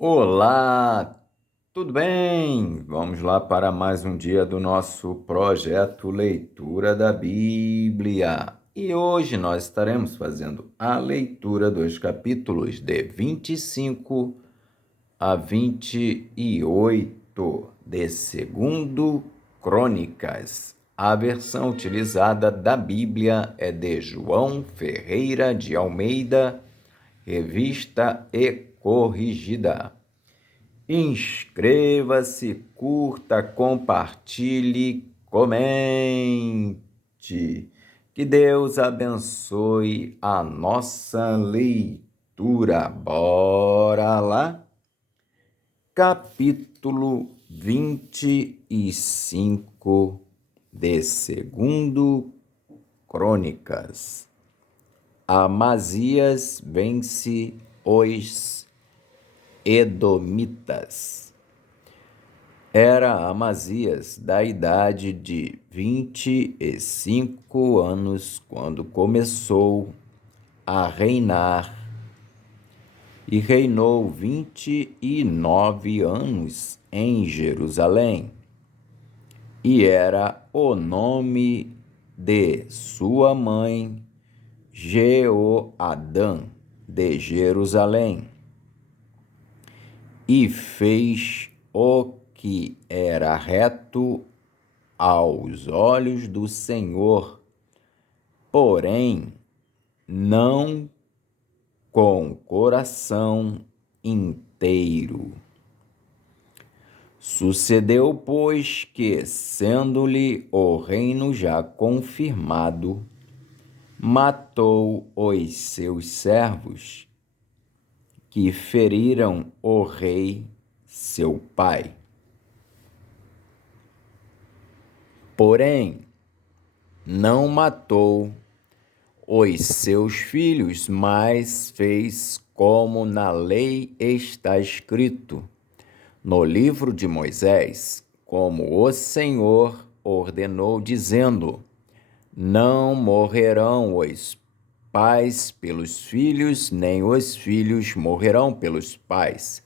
Olá, tudo bem? Vamos lá para mais um dia do nosso projeto Leitura da Bíblia. E hoje nós estaremos fazendo a leitura dos capítulos de 25 a 28 de Segundo Crônicas. A versão utilizada da Bíblia é de João Ferreira de Almeida, revista e corrigida. Inscreva-se, curta, compartilhe, comente. Que Deus abençoe a nossa leitura. Bora lá? Capítulo 25 de Segundo Crônicas. Amazias vence os Edomitas. Era Amazias da idade de 25 anos quando começou a reinar e reinou 29 anos em Jerusalém. E era o nome de sua mãe Jeoadã de Jerusalém. E fez o que era reto aos olhos do Senhor, porém não com coração inteiro. Sucedeu, pois, que, sendo-lhe o reino já confirmado, matou os seus servos, que feriram o rei, seu pai. Porém, não matou os seus filhos, mas fez como na lei está escrito, no livro de Moisés, como o Senhor ordenou, dizendo: não morrerão os pais pelos filhos, nem os filhos morrerão pelos pais,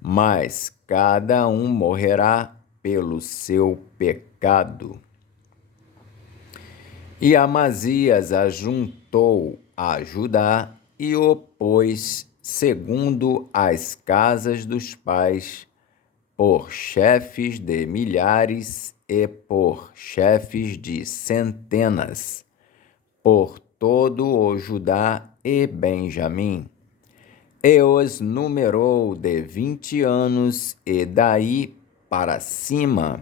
mas cada um morrerá pelo seu pecado. E Amazias ajuntou a Judá e o pôs segundo as casas dos pais, por chefes de milhares e por chefes de centenas, por todo o Judá e Benjamim. E os numerou de 20 anos e daí para cima,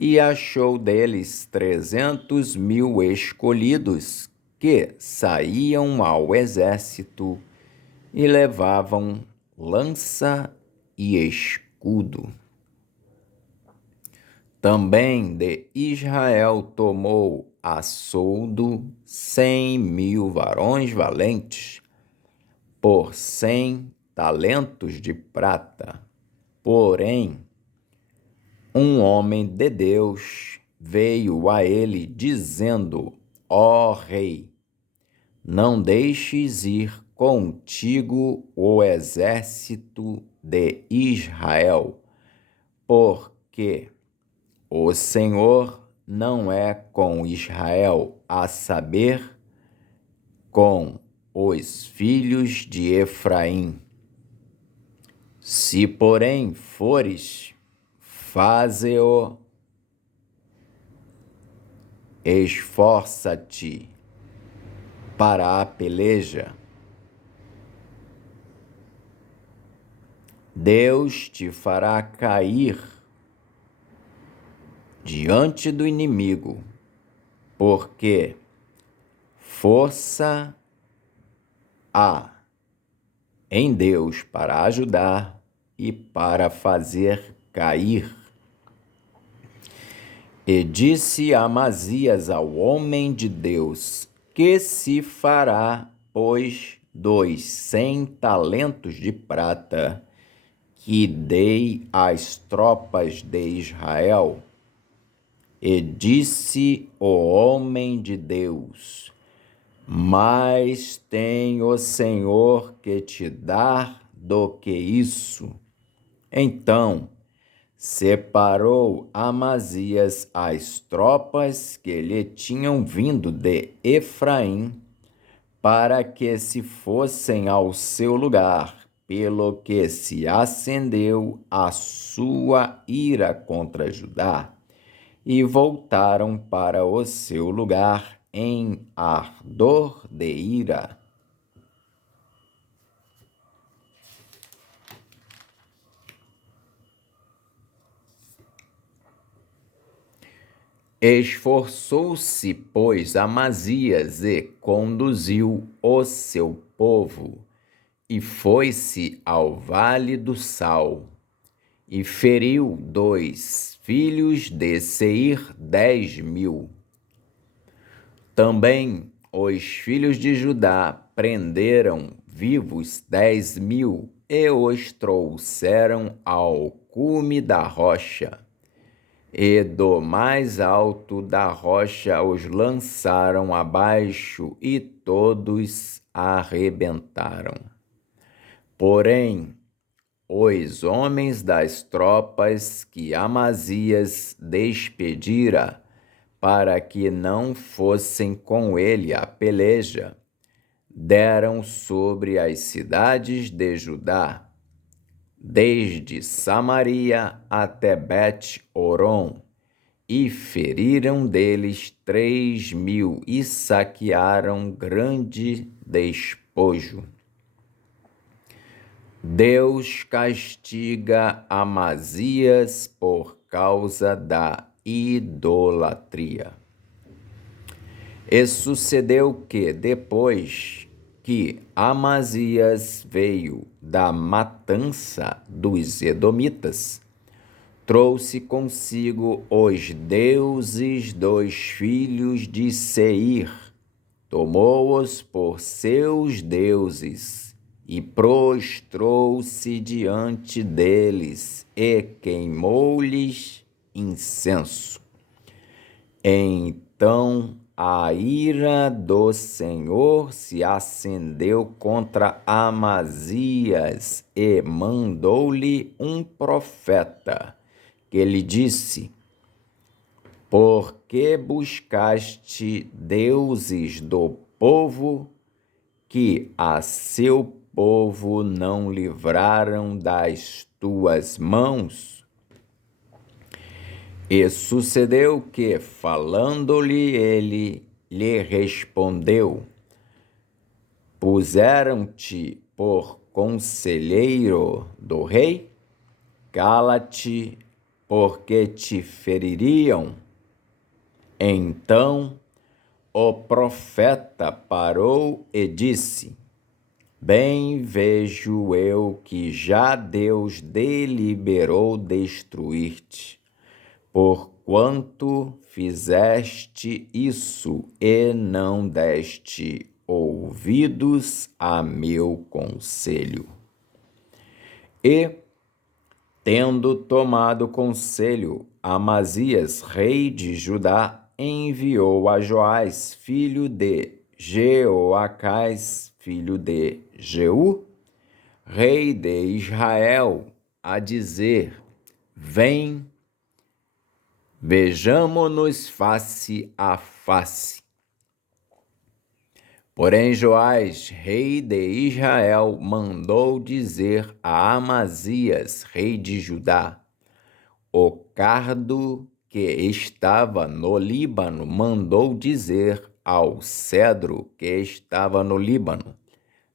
e achou deles 300.000 escolhidos, que saíam ao exército e levavam lança e escudo. Também de Israel tomou a soldo 100.000 varões valentes, por 100 talentos de prata. Porém, um homem de Deus veio a ele dizendo: ó rei, não deixes ir contigo o exército de Israel, porque o Senhor não é com Israel, a saber, com os filhos de Efraim. Se, porém, fores, faze-o, esforça-te para a peleja. Deus te fará cair diante do inimigo, porque força há em Deus para ajudar e para fazer cair. E disse Amazias ao homem de Deus: que se fará, pois, dos 100 talentos de prata que dei às tropas de Israel? E disse o homem de Deus: mais tem o Senhor que te dar do que isso. Então separou Amazias as tropas que lhe tinham vindo de Efraim, para que se fossem ao seu lugar, pelo que se acendeu a sua ira contra Judá, e voltaram para o seu lugar em ardor de ira. Esforçou-se, pois, Amazias e conduziu o seu povo, e foi-se ao vale do Sal, e feriu 2 filhos de Seir, 10.000. Também os filhos de Judá prenderam vivos 10.000 e os trouxeram ao cume da rocha. E do mais alto da rocha os lançaram abaixo e todos arrebentaram. Porém, os homens das tropas que Amazias despedira para que não fossem com ele à peleja, deram sobre as cidades de Judá, desde Samaria até Bet-Horon, e feriram deles 3.000 e saquearam grande despojo. Deus castiga Amazias por causa da idolatria. E sucedeu que, depois que Amazias veio da matança dos edomitas, trouxe consigo os deuses dos filhos de Seir, tomou-os por seus deuses e prostrou-se diante deles e queimou-lhes incenso. Então a ira do Senhor se acendeu contra Amazias e mandou-lhe um profeta, que lhe disse: por que buscaste deuses do povo, que a seu povo não livraram das tuas mãos? E sucedeu que, falando-lhe ele, lhe respondeu: puseram-te por conselheiro do rei? Cala-te, porque te feririam. Então o profeta parou e disse: bem vejo eu que já Deus deliberou destruir-te, porquanto fizeste isso e não deste ouvidos a meu conselho. E, tendo tomado conselho, Amazias, rei de Judá, enviou a Joás, filho de Jeoacás, filho de Jeú, rei de Israel, a dizer: vem, vejamo-nos face a face. Porém Joás, rei de Israel, mandou dizer a Amazias, rei de Judá: o cardo que estava no Líbano mandou dizer ao cedro que estava no Líbano: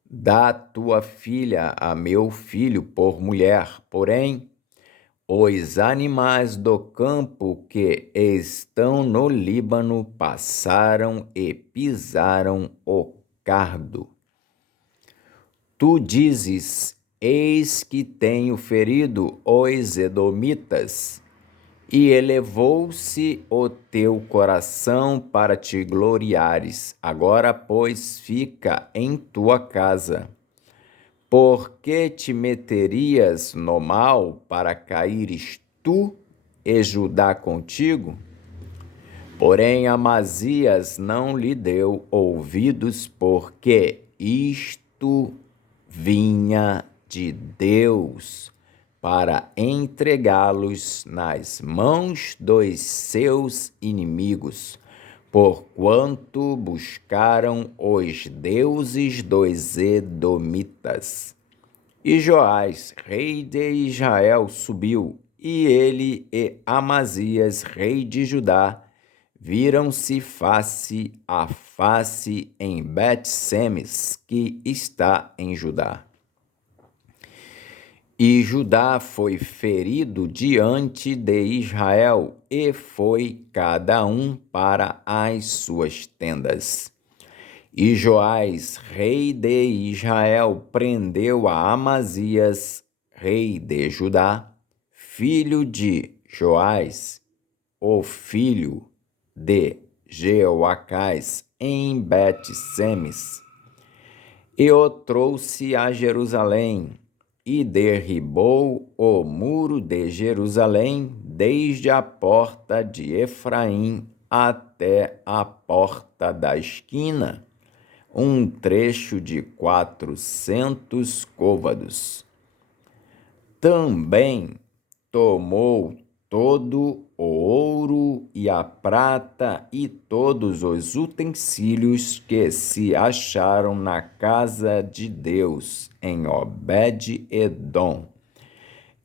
dá tua filha a meu filho por mulher. Porém, os animais do campo que estão no Líbano passaram e pisaram o cardo. Tu dizes: eis que tenho ferido os edomitas, e elevou-se o teu coração para te gloriares. Agora, pois, fica em tua casa. Por que te meterias no mal para caíres tu e Judá contigo? Porém Amazias não lhe deu ouvidos, porque isto vinha de Deus, para entregá-los nas mãos dos seus inimigos, porquanto buscaram os deuses dos edomitas. E Joás, rei de Israel, subiu, e ele e Amazias, rei de Judá, viram-se face a face em Bet-Semes, que está em Judá. E Judá foi ferido diante de Israel, e foi cada um para as suas tendas. E Joás, rei de Israel, prendeu a Amazias, rei de Judá, filho de Joás, o filho de Jeoacás, em Bet-Semes, e o trouxe a Jerusalém, e derribou o muro de Jerusalém desde a porta de Efraim até a porta da esquina, um trecho de 400 côvados. Também tomou todo o ouro e a prata e todos os utensílios que se acharam na casa de Deus em Obed-edom,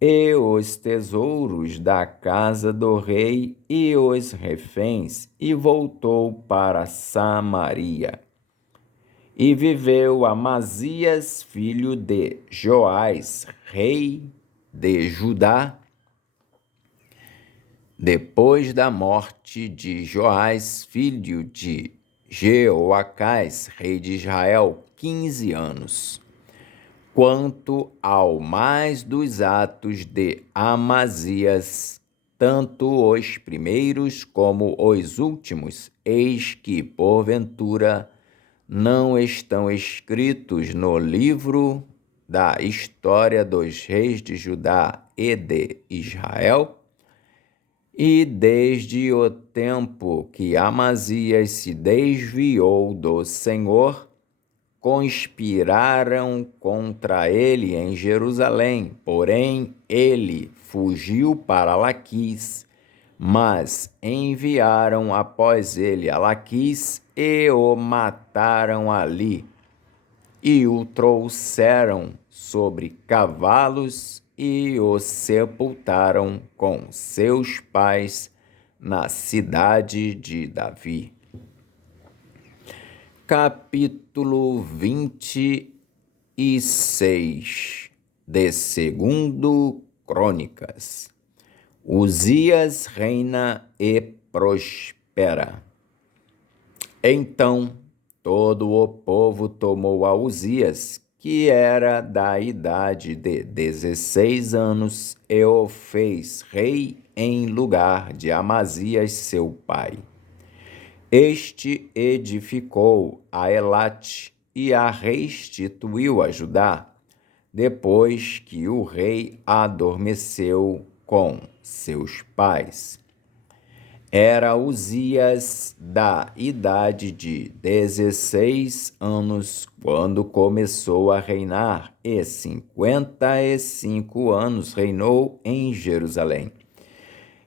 e os tesouros da casa do rei e os reféns, e voltou para Samaria. E viveu Amazias, filho de Joás, rei de Judá, depois da morte de Joás, filho de Jeoacás, rei de Israel, 15 anos. Quanto ao mais dos atos de Amazias, tanto os primeiros como os últimos, eis que, porventura, não estão escritos no livro da história dos reis de Judá e de Israel? E desde o tempo que Amazias se desviou do Senhor, conspiraram contra ele em Jerusalém, porém ele fugiu para Laquis, mas enviaram após ele a Laquis e o mataram ali, e o trouxeram sobre cavalos e o sepultaram com seus pais na cidade de Davi. Capítulo 26 de 2 Crônicas. Uzias reina e prospera. Então todo o povo tomou a Uzias, que era da idade de 16 anos, e o fez rei em lugar de Amazias, seu pai. Este edificou a Elate e a restituiu a Judá, depois que o rei adormeceu com seus pais. Era Uzias da idade de 16 anos quando começou a reinar, e 55 anos reinou em Jerusalém.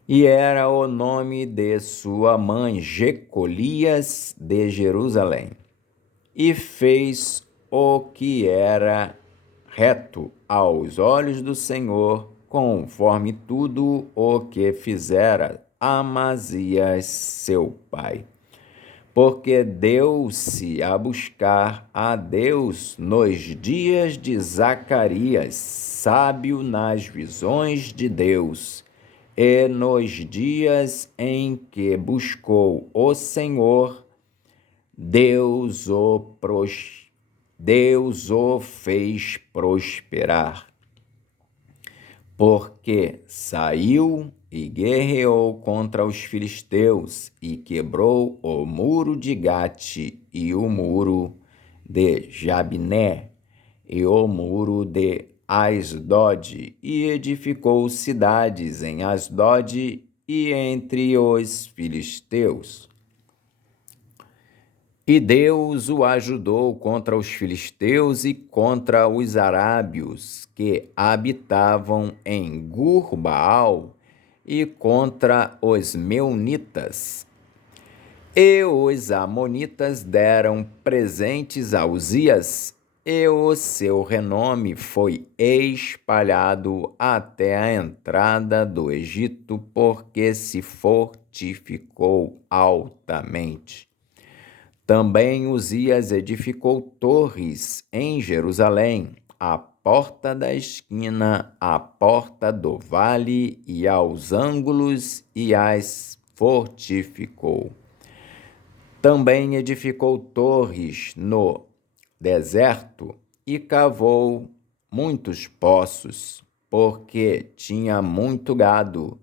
E era o nome de sua mãe Jecolias de Jerusalém. E fez o que era reto aos olhos do Senhor, conforme tudo o que fizera Amazias, seu pai. Porque deu-se a buscar a Deus nos dias de Zacarias, sábio nas visões de Deus, e nos dias em que buscou o Senhor, Deus o fez prosperar. Porque saiu e guerreou contra os filisteus, e quebrou o muro de Gate, e o muro de Jabné, e o muro de Asdod, e edificou cidades em Asdod e entre os filisteus. E Deus o ajudou contra os filisteus e contra os arábios que habitavam em Gur-Baal e contra os meunitas. E os amonitas deram presentes a Uzias, e o seu renome foi espalhado até a entrada do Egito, porque se fortificou altamente. Também Uzias edificou torres em Jerusalém, à porta da esquina, à porta do vale e aos ângulos, e as fortificou. Também edificou torres no deserto e cavou muitos poços, porque tinha muito gado,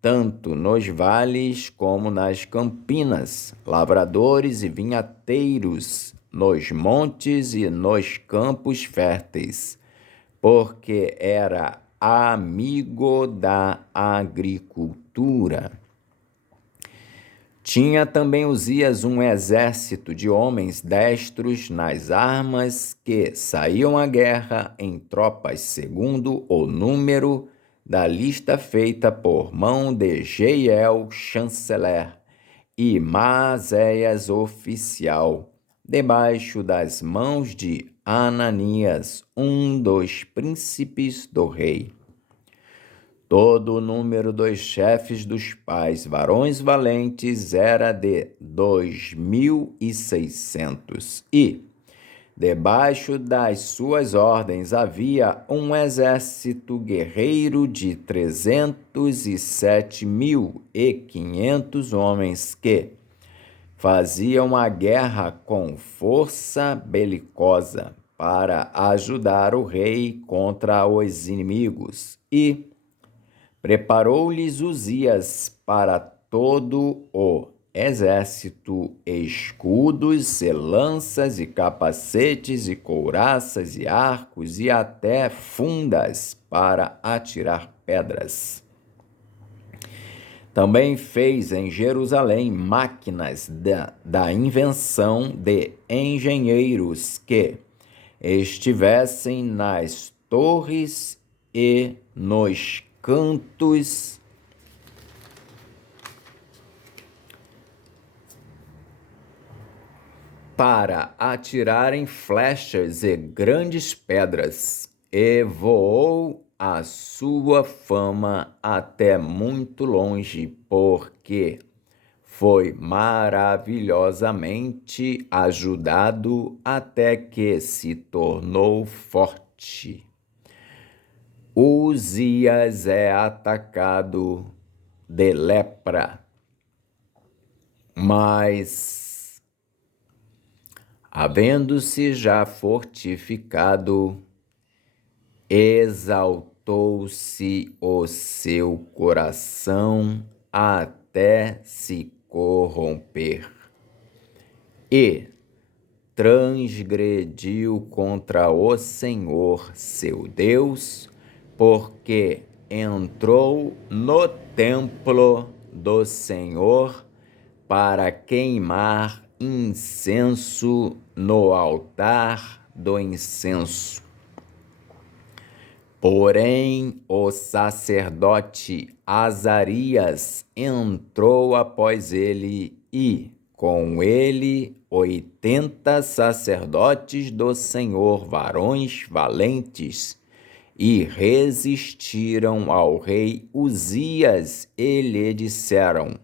tanto nos vales como nas campinas, lavradores e vinhateiros, nos montes e nos campos férteis, porque era amigo da agricultura. Tinha também Uzias um exército de homens destros nas armas que saíam à guerra em tropas segundo o número da lista feita por mão de Jeiel, chanceler, e Maazéias, oficial, debaixo das mãos de Ananias, um dos príncipes do rei. Todo o número dos chefes dos pais, varões valentes, era de 2.600. E, debaixo das suas ordens, havia um exército guerreiro de 307.500 homens que faziam a guerra com força belicosa para ajudar o rei contra os inimigos. E preparou-lhes Uzias para todo o exército escudos e lanças e capacetes e couraças e arcos e até fundas para atirar pedras. Também fez em Jerusalém máquinas da invenção de engenheiros que estivessem nas torres e nos cantos para atirarem flechas e grandes pedras, e voou a sua fama até muito longe, porque foi maravilhosamente ajudado até que se tornou forte. Uzias é atacado de lepra, mas, havendo-se já fortificado, exaltou-se o seu coração até se corromper e transgrediu contra o Senhor seu Deus, porque entrou no templo do Senhor para queimar incenso no altar do incenso. Porém, o sacerdote Azarias entrou após ele e, com ele, 80 sacerdotes do Senhor, varões valentes, e resistiram ao rei Uzias e lhe disseram: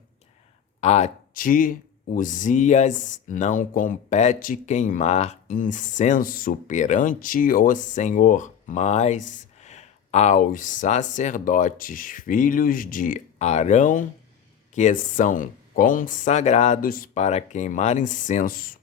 a ti, Uzias, não compete queimar incenso perante o Senhor, mas aos sacerdotes filhos de Arão, que são consagrados para queimar incenso.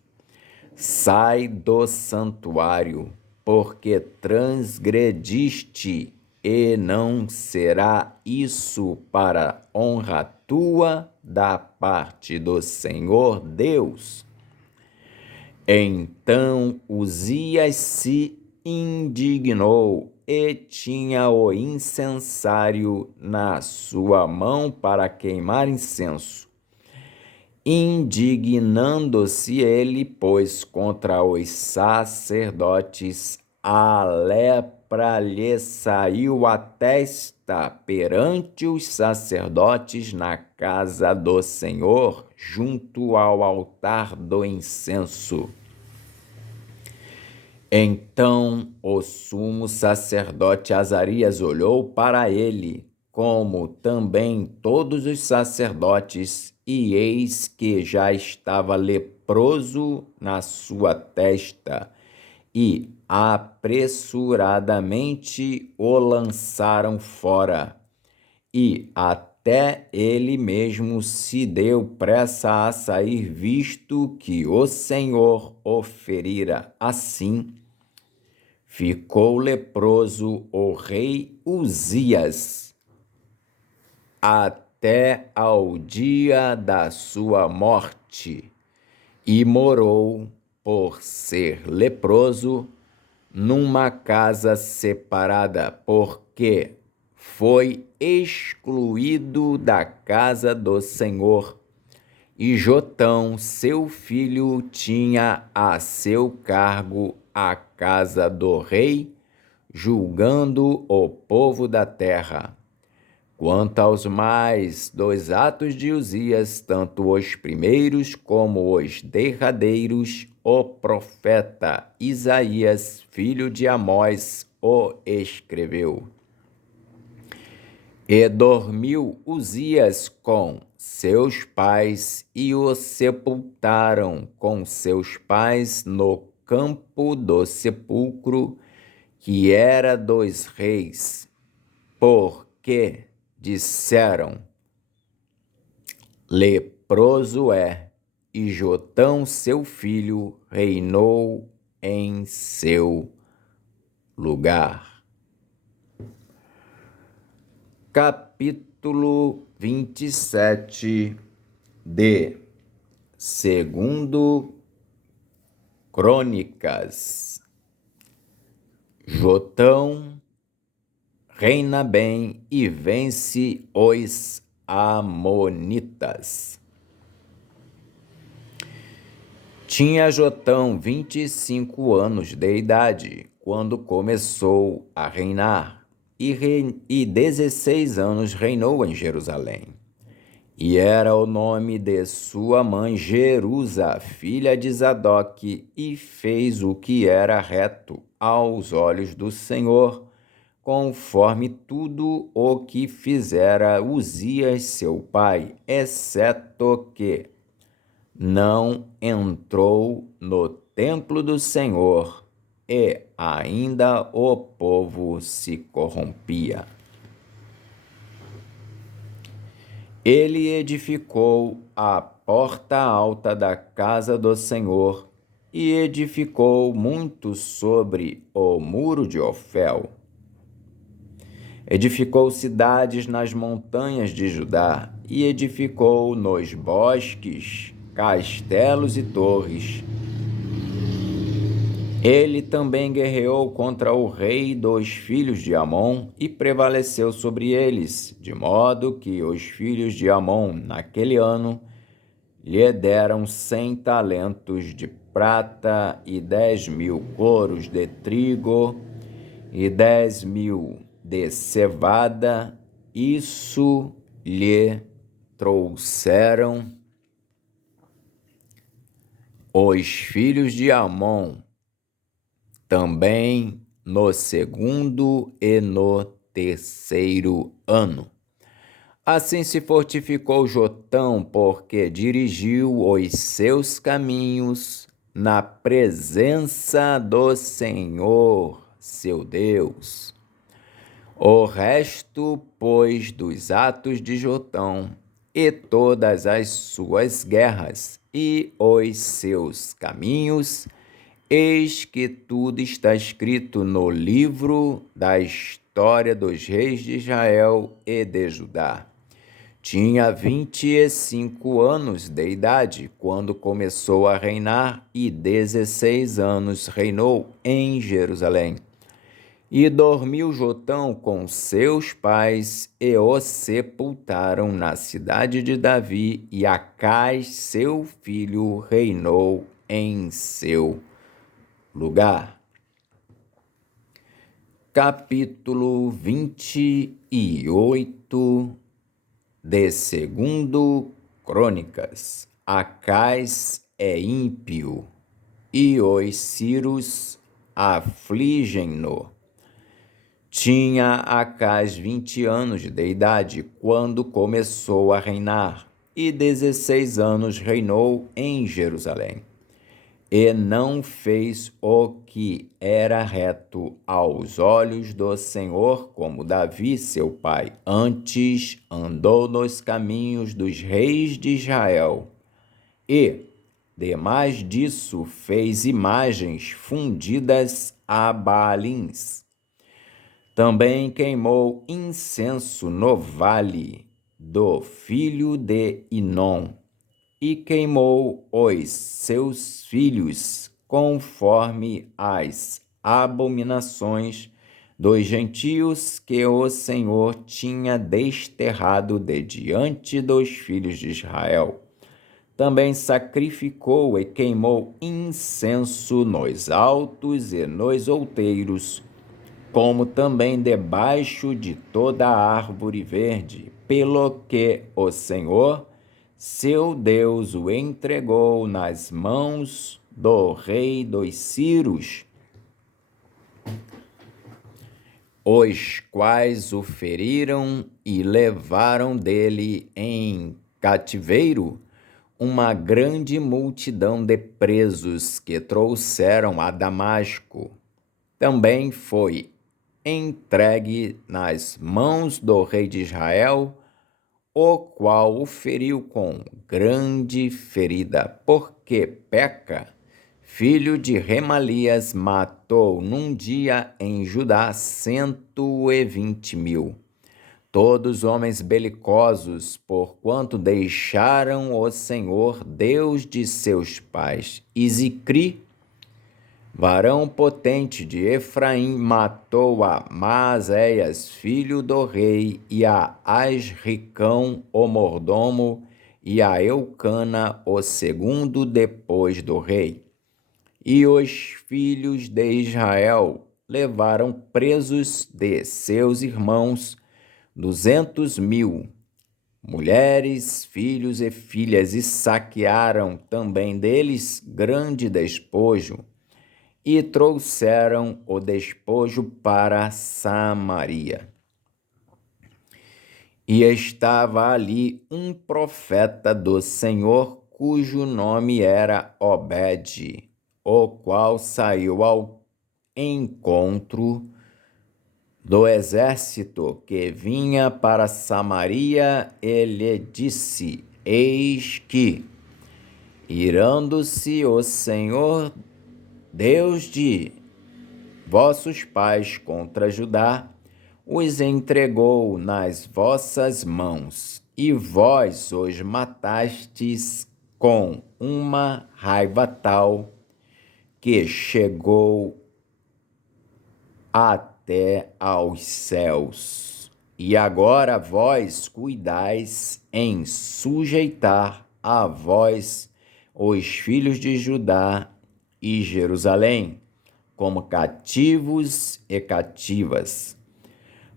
Sai do santuário, porque transgrediste, e não será isso para honra tua da parte do Senhor Deus. Então Uzias se indignou e tinha o incensário na sua mão para queimar incenso. Indignando-se ele, pois, contra os sacerdotes, a lepra lhe saiu à testa perante os sacerdotes na casa do Senhor, junto ao altar do incenso. Então o sumo sacerdote Azarias olhou para ele, como também todos os sacerdotes, e eis que já estava leproso na sua testa, e apressuradamente o lançaram fora. E até ele mesmo se deu pressa a sair, visto que o Senhor o ferira. Assim, ficou leproso o rei Uzias até ao dia da sua morte, e morou, por ser leproso, numa casa separada, porque foi excluído da casa do Senhor. E Jotão, seu filho, tinha a seu cargo a casa do rei, julgando o povo da terra. Quanto aos mais dos atos de Uzias, tanto os primeiros como os derradeiros, o profeta Isaías, filho de Amós, o escreveu. E dormiu Uzias com seus pais, e o sepultaram com seus pais no campo do sepulcro, que era dos reis, porque disseram: leproso é, e Jotão, seu filho, reinou em seu lugar. Capítulo 27 de Segundo Crônicas. Jotão reina bem e vence os amonitas. Tinha Jotão 25 anos de idade quando começou a reinar, e 16 anos reinou em Jerusalém. E era o nome de sua mãe Jerusa, filha de Zadok, e fez o que era reto aos olhos do Senhor, conforme tudo o que fizera Uzias seu pai, exceto que não entrou no templo do Senhor, e ainda o povo se corrompia. Ele edificou a porta alta da casa do Senhor, e edificou muito sobre o muro de Ofel. Edificou cidades nas montanhas de Judá, e edificou nos bosques castelos e torres. Ele também guerreou contra o rei dos filhos de Amon e prevaleceu sobre eles, de modo que os filhos de Amon, naquele ano, lhe deram 100 talentos de prata e 10.000 coros de trigo e 10.000 de cevada. Isso lhe trouxeram os filhos de Amon, também no segundo e no terceiro ano. Assim se fortificou Jotão, porque dirigiu os seus caminhos na presença do Senhor, seu Deus. O resto, pois, dos atos de Jotão, e todas as suas guerras, e os seus caminhos, eis que tudo está escrito no livro da história dos reis de Israel e de Judá. Tinha 25 anos de idade quando começou a reinar, e 16 anos reinou em Jerusalém. E dormiu Jotão com seus pais, e o sepultaram na cidade de Davi, e Acais, seu filho, reinou em seu lugar. Capítulo 28 de 2 Crônicas. Acais é ímpio, e os Círios afligem-no. Tinha Acais 20 anos de idade quando começou a reinar, e 16 anos reinou em Jerusalém. E não fez o que era reto aos olhos do Senhor, como Davi, seu pai. Antes andou nos caminhos dos reis de Israel. E, demais disso, fez imagens fundidas a Baalins. Também queimou incenso no vale do filho de Inom, e queimou os seus filhos conforme as abominações dos gentios que o Senhor tinha desterrado de diante dos filhos de Israel. Também sacrificou e queimou incenso nos altos e nos outeiros, como também debaixo de toda árvore verde, pelo que o Senhor, seu Deus, o entregou nas mãos do rei dos Círios, os quais o feriram e levaram dele em cativeiro uma grande multidão de presos que trouxeram a Damasco. Também foi entregue nas mãos do rei de Israel, o qual o feriu com grande ferida, porque Peca, filho de Remalias, matou num dia em Judá 120.000, todos homens belicosos, porquanto deixaram o Senhor, Deus de seus pais. E Zicri, varão potente de Efraim, matou a Maazéias, filho do rei, e a Asricão, o mordomo, e a Eucana, o segundo depois do rei. E os filhos de Israel levaram presos de seus irmãos 200.000, mulheres, filhos e filhas, e saquearam também deles grande despojo, e trouxeram o despojo para Samaria. E estava ali um profeta do Senhor, cujo nome era Obed, o qual saiu ao encontro do exército que vinha para Samaria, e lhe disse: Eis que, irando-se o Senhor Deus de vossos pais contra Judá, os entregou nas vossas mãos, e vós os matastes com uma raiva tal que chegou até aos céus. E agora vós cuidais em sujeitar a vós os filhos de Judá e Jerusalém, como cativos e cativas.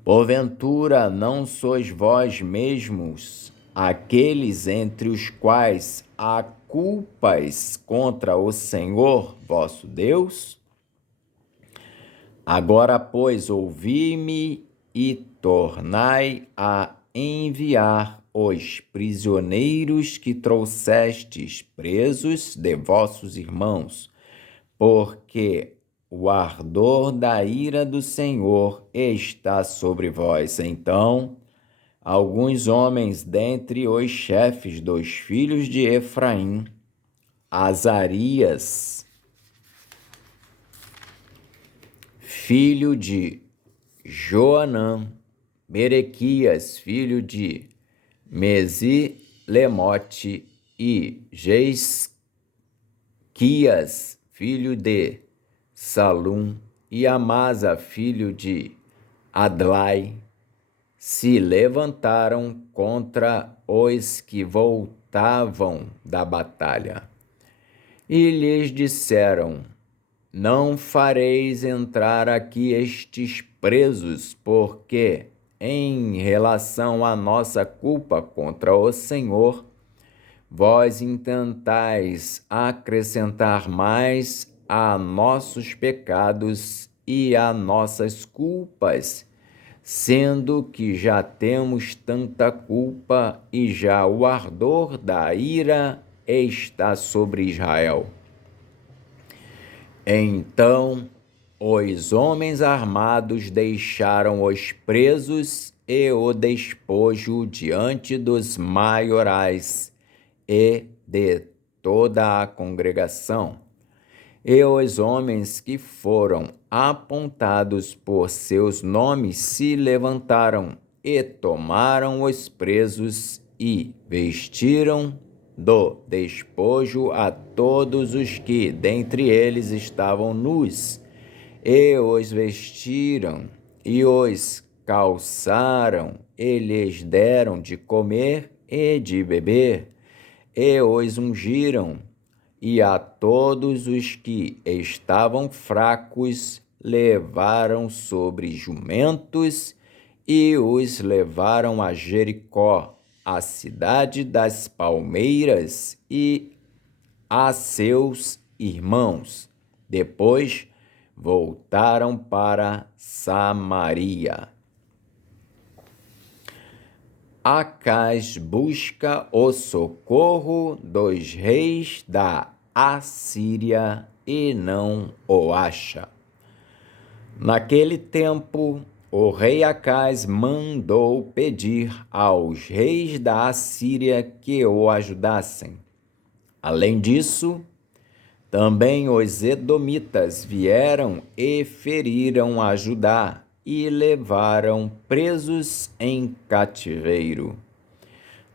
Porventura não sois vós mesmos aqueles entre os quais há culpas contra o Senhor vosso Deus? Agora, pois, ouvi-me e tornai a enviar os prisioneiros que trouxestes presos de vossos irmãos, porque o ardor da ira do Senhor está sobre vós. Então, alguns homens dentre os chefes dos filhos de Efraim, Azarias, filho de Joanã, Berequias, filho de Mesilemote, e Jesquias, filho de Salum, e Amasa, filho de Adlai, se levantaram contra os que voltavam da batalha. E lhes disseram: não fareis entrar aqui estes presos, porque, em relação à nossa culpa contra o Senhor, vós intentais acrescentar mais a nossos pecados e a nossas culpas, sendo que já temos tanta culpa e já o ardor da ira está sobre Israel. Então os homens armados deixaram os presos e o despojo diante dos maiorais e de toda a congregação. E os homens que foram apontados por seus nomes se levantaram e tomaram os presos e vestiram do despojo a todos os que dentre eles estavam nus, e os vestiram e os calçaram, e lhes deram de comer e de beber, e os ungiram, e a todos os que estavam fracos levaram sobre jumentos e os levaram a Jericó, a cidade das palmeiras, e a seus irmãos. Depois voltaram para Samaria. Acais busca o socorro dos reis da Assíria e não o acha. Naquele tempo, o rei Acais mandou pedir aos reis da Assíria que o ajudassem. Além disso, também os edomitas vieram e feriram a Judá e levaram presos em cativeiro.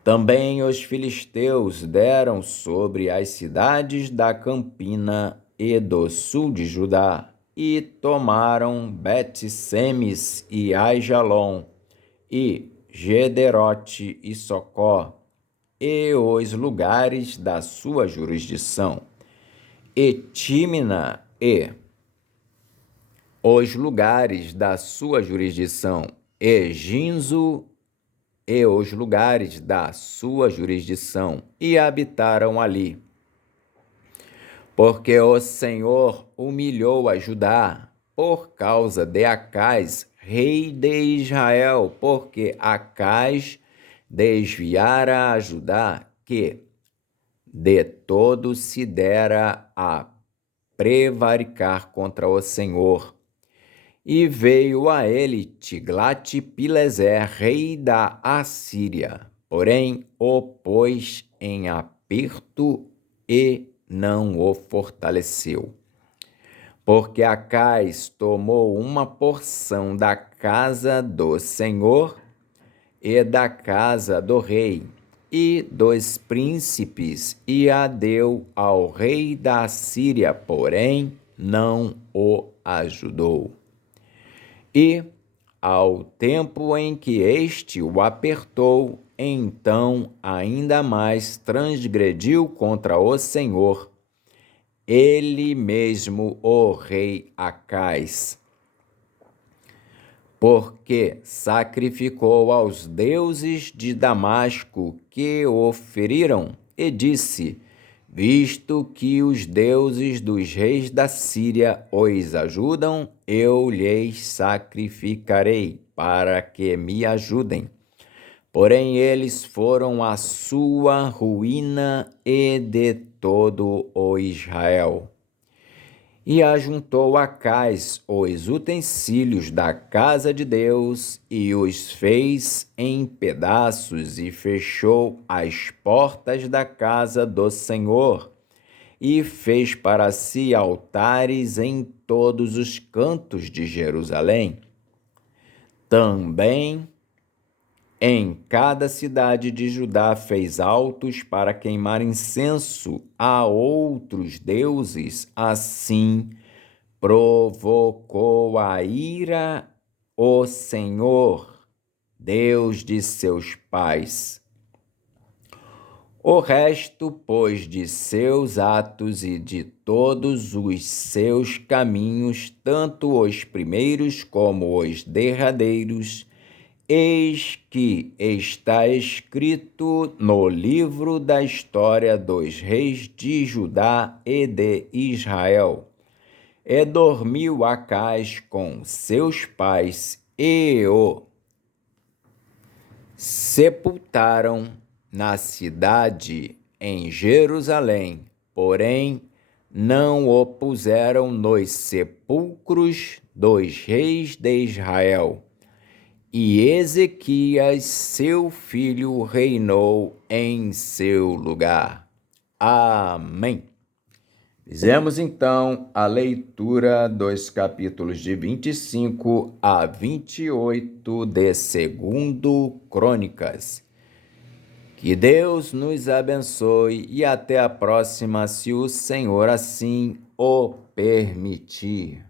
Também os filisteus deram sobre as cidades da Campina e do sul de Judá, e tomaram Bet-Semes e Aijalon, e Gederote e Socó, e os lugares da sua jurisdição, e Tímina e os lugares da sua jurisdição, e Ginzo e os lugares da sua jurisdição, e habitaram ali. Porque o Senhor humilhou a Judá por causa de Acais, rei de Israel, porque Acais desviara a Judá, que de todo se dera a prevaricar contra o Senhor. E veio a ele Tiglat-Pileser, rei da Assíria, porém o pôs em aperto e não o fortaleceu. Porque Acais tomou uma porção da casa do Senhor e da casa do rei e dos príncipes, e a deu ao rei da Assíria, porém não o ajudou. E, ao tempo em que este o apertou, então ainda mais transgrediu contra o Senhor, ele mesmo, o rei Acais, porque sacrificou aos deuses de Damasco que o feriram, e disse: visto que os deuses dos reis da Síria os ajudam, eu lhes sacrificarei para que me ajudem. Porém, eles foram a sua ruína e de todo o Israel. E ajuntou Acais os utensílios da casa de Deus e os fez em pedaços, e fechou as portas da casa do Senhor, e fez para si altares em todos os cantos de Jerusalém. Também em cada cidade de Judá fez altos para queimar incenso a outros deuses, assim provocou a ira o Senhor, Deus de seus pais. O resto, pois, de seus atos e de todos os seus caminhos, tanto os primeiros como os derradeiros, eis que está escrito no livro da história dos reis de Judá e de Israel. E dormiu Acás com seus pais e o sepultaram na cidade em Jerusalém, porém não o puseram nos sepulcros dos reis de Israel. E Ezequias, seu filho, reinou em seu lugar. Amém. Fizemos então a leitura dos capítulos de 25 a 28 de 2 Crônicas. Que Deus nos abençoe e até a próxima, se o Senhor assim o permitir.